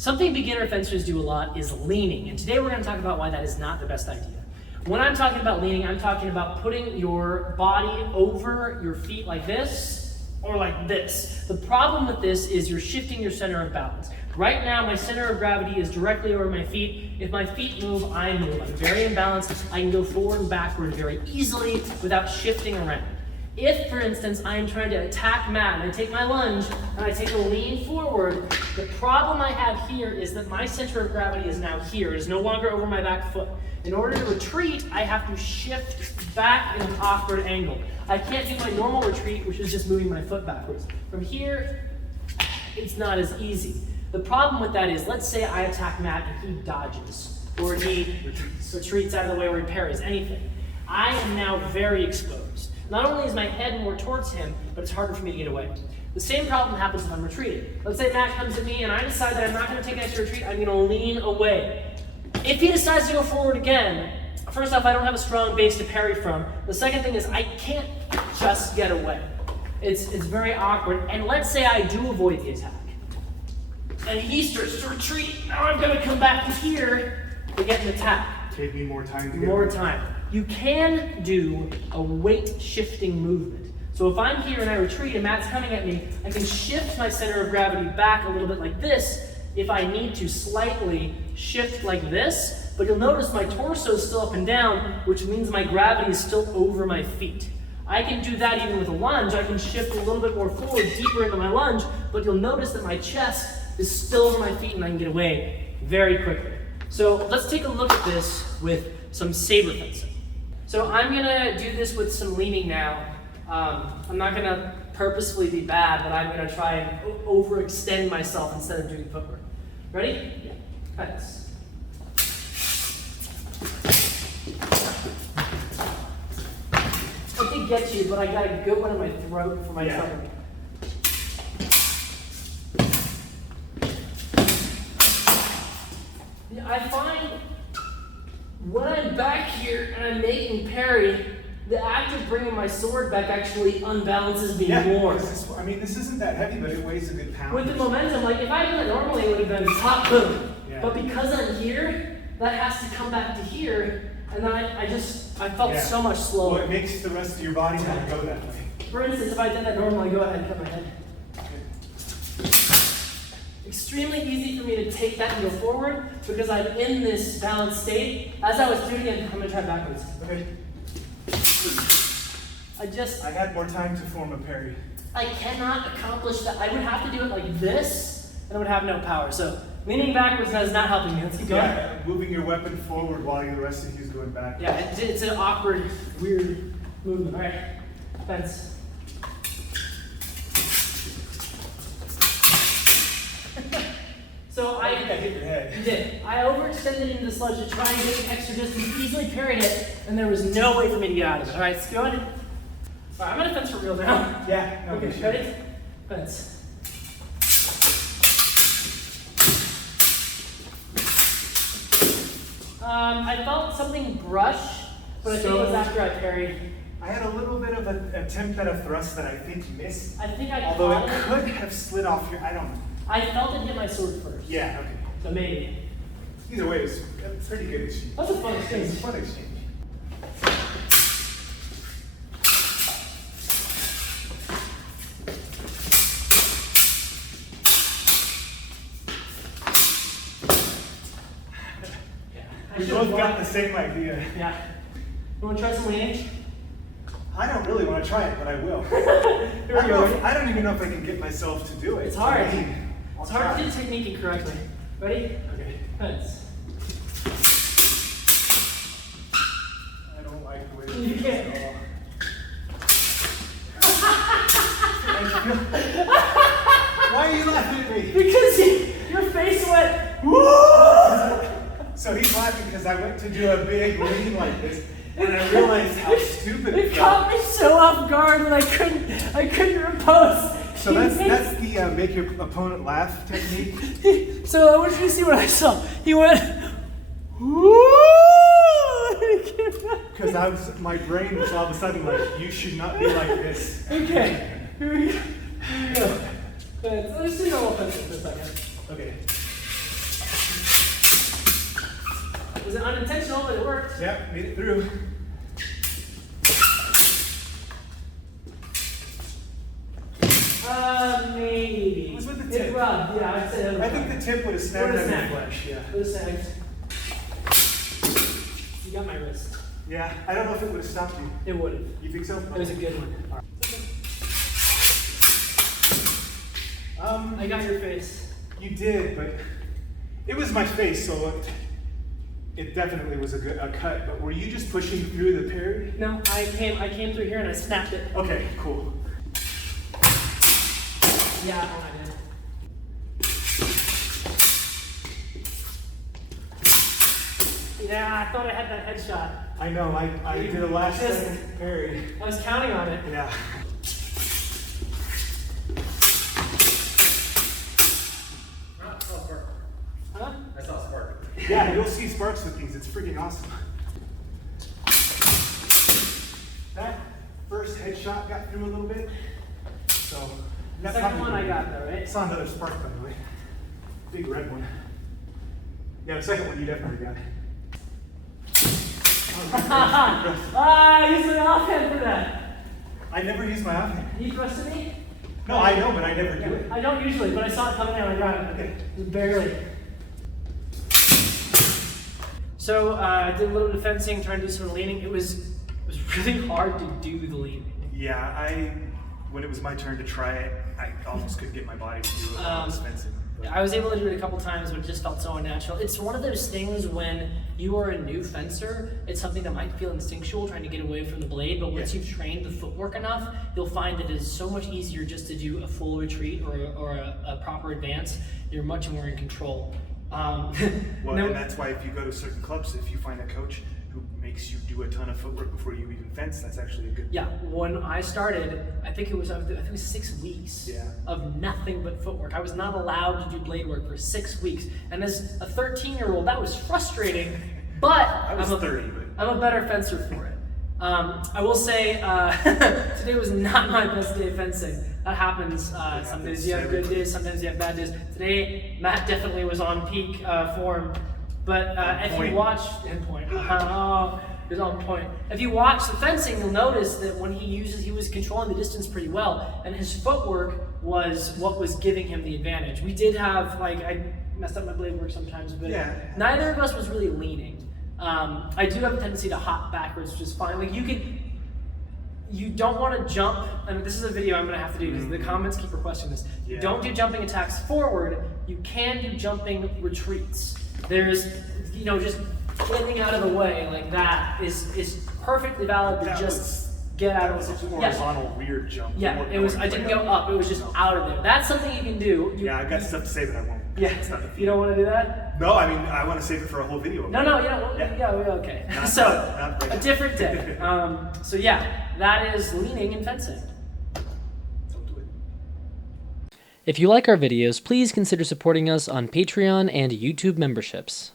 Something beginner fencers do a lot is leaning, and today we're going to talk about why that is not the best idea. When I'm talking about leaning, I'm talking about putting your body over your feet like this or like this. The problem with this is you're shifting your center of balance. Right now, my center of gravity is directly over my feet. If my feet move, I move. I'm very imbalanced. I can go forward and backward very easily without shifting around. If, for instance, I am trying to attack Matt and I take my lunge and I take a lean forward, the problem I have here is that my center of gravity is now here. It is no longer over my back foot. In order to retreat, I have to shift back in an awkward angle. I can't do my normal retreat, which is just moving my foot backwards. From here, it's not as easy. The problem with that is, let's say I attack Matt and he dodges, or he retreats out of the way, or he parries, anything. I am now very exposed. Not only is my head more towards him, but it's harder for me to get away. The same problem happens if I'm retreating. Let's say Matt comes at me and I decide that I'm not going to take an extra retreat, I'm going to lean away. If he decides to go forward again, first off, I don't have a strong base to parry from. The second thing is I can't just get away. It's very awkward. And let's say I do avoid the attack. And he starts to retreat. Now I'm going to come back to here to get an attack. Take me more time to get More away. time. You can do a weight shifting movement. So if I'm here and I retreat and Matt's coming at me, I can shift my center of gravity back a little bit like this if I need to slightly shift like this. But you'll notice my torso is still up and down, which means my gravity is still over my feet. I can do that even with a lunge. I can shift a little bit more forward, deeper into my lunge, but you'll notice that my chest is still over my feet and I can get away very quickly. So let's take a look at this with some saber fencing. So I'm gonna do this with some leaning now. I'm not gonna purposefully be bad, but I'm gonna try and overextend myself instead of doing footwork. Ready? Yeah. Fence. I could get you, but I got a good one in my throat for my trouble. I find when I'm back here and I'm making parry, the act of bringing my sword back actually unbalances me more. This isn't that heavy, but it weighs a good pound. With the momentum, like if I had done it normally, it would have been top boom. Yeah. But because I'm here, that has to come back to here, and then I felt so much slower. Well, it makes the rest of your body not go that way. For instance, if I did that normally, go ahead and cut my head. Extremely easy for me to take that and go forward because I'm in this balanced state. As I was doing it, I'm going to try backwards. Okay. I had more time to form a parry. I cannot accomplish that. I would have to do it like this, and I would have no power. So leaning backwards is not helping me. Let's keep going. Yeah, moving your weapon forward while the rest of you is going back. Yeah, it's an awkward, weird movement. All right, fence. So I think I hit your head. You did. I overextended into the sludge to try and get an extra distance, easily parried it, and there was no way for me to get out of it. All right, let's go ahead. All right, I'm gonna fence for real now. Yeah. No, Okay, ready? Fence. I felt something brush, but I think it was after I parried. I had a little bit of an attempt at a thrust that I think missed. I think I Although caught it could have slid off your, I don't know. I felt it hit my sword first. Yeah, okay. So maybe. Either way, it's a pretty good exchange. That's a fun exchange. It's a fun exchange. We both got the same idea. Yeah. You want to try some leaning? I don't really want to try it, but I will. Here we go. I don't even know if I can get myself to do it. It's hard. I'll It's hard try. to do technique correctly. Ready? Okay. Fence. I don't like the way this You is can't. at all. Why are you laughing at me? Because your face went, Woo! So he's laughing because I went to do a big lean like this, and I realized how stupid it it caught felt. me so off guard and I couldn't repose. So that's the make your opponent laugh technique. So I want you to see what I saw. He went, woo! Because my brain was all of a sudden like, you should not be like this. Okay, here we go. Let's do normal fencing for a second. Okay. was unintentional, but it worked. Yep, made it through. Maybe. It was with the It tip. rubbed, yeah, I'd say that. I think the tip would have snagged Would've on your snagged. flesh, yeah. It was snagged. You got my wrist. Yeah, I don't know if it would have stopped you. It would have. You think so? It was a good one. I got your face. You did, but it was my face, so it definitely was a cut. But were you just pushing through the parry? No, I came through here and I snapped it. Okay, cool. Yeah, oh, I did. Yeah, I thought I had that headshot. I know, I did a last Just- second parry. I was counting on it. Yeah. Huh? I saw a spark. Yeah, you'll see sparks with these. It's freaking awesome. That first headshot got through a little bit. So that's Second not one I got though, right? Saw another spark by the way. Big red one. Yeah, the second one you definitely got. Ah, use my offhand for that. I never use my offhand. You trusted me? No, I know, but I never do it. I don't usually, but I saw it coming out. I got it. Okay. Just barely. So I did a little defensing, trying to do some leaning. It was really hard to do the leaning. Yeah, when it was my turn to try it, I almost couldn't get my body to do it while I was fencing. I was able to do it a couple times, but it just felt so unnatural. It's one of those things when you are a new fencer, it's something that might feel instinctual, trying to get away from the blade, but once Yeah. you've trained the footwork enough, you'll find that it is so much easier just to do a full retreat or a proper advance. You're much more in control. Well, no- and that's why if you go to certain clubs, if you find a coach who makes you do a ton of footwork before you even fence, that's actually a good. Yeah, when I started, I think it was 6 weeks Yeah. of nothing but footwork. I was not allowed to do blade work for 6 weeks. And as a 13-year-old, that was frustrating, but I was 30, but I'm a better fencer for it. I will say, today was not my best day of fencing. That happens. Some days you have good days, sometimes you have bad days. Today, Matt definitely was on peak form. But if point. you watch, endpoint, oh, it was on point. If you watch the fencing, you'll notice that when he was controlling the distance pretty well, and his footwork was what was giving him the advantage. We did have, I messed up my blade work sometimes, but Yeah. neither of us was really leaning. I do have a tendency to hop backwards, which is fine. You don't want to jump, and this is a video I'm going to have to do because the comments keep requesting this. Yeah. Don't do jumping attacks forward. You can do jumping retreats. There's, just getting out of the way like that is perfectly valid to That just get out of the was a situation. horizontal weird jump. Yeah, it was. I didn't go up. It was just out of there. That's something you can do. Yeah, I've got stuff to say, but I won't. Yeah. It's not the You don't want to do that? No, I mean, I want to save it for a whole video. No, you don't. Yeah. Yeah, we're okay. Not So, right now. a different day. So yeah, that is leaning and fencing. Don't do it. If you like our videos, please consider supporting us on Patreon and YouTube memberships.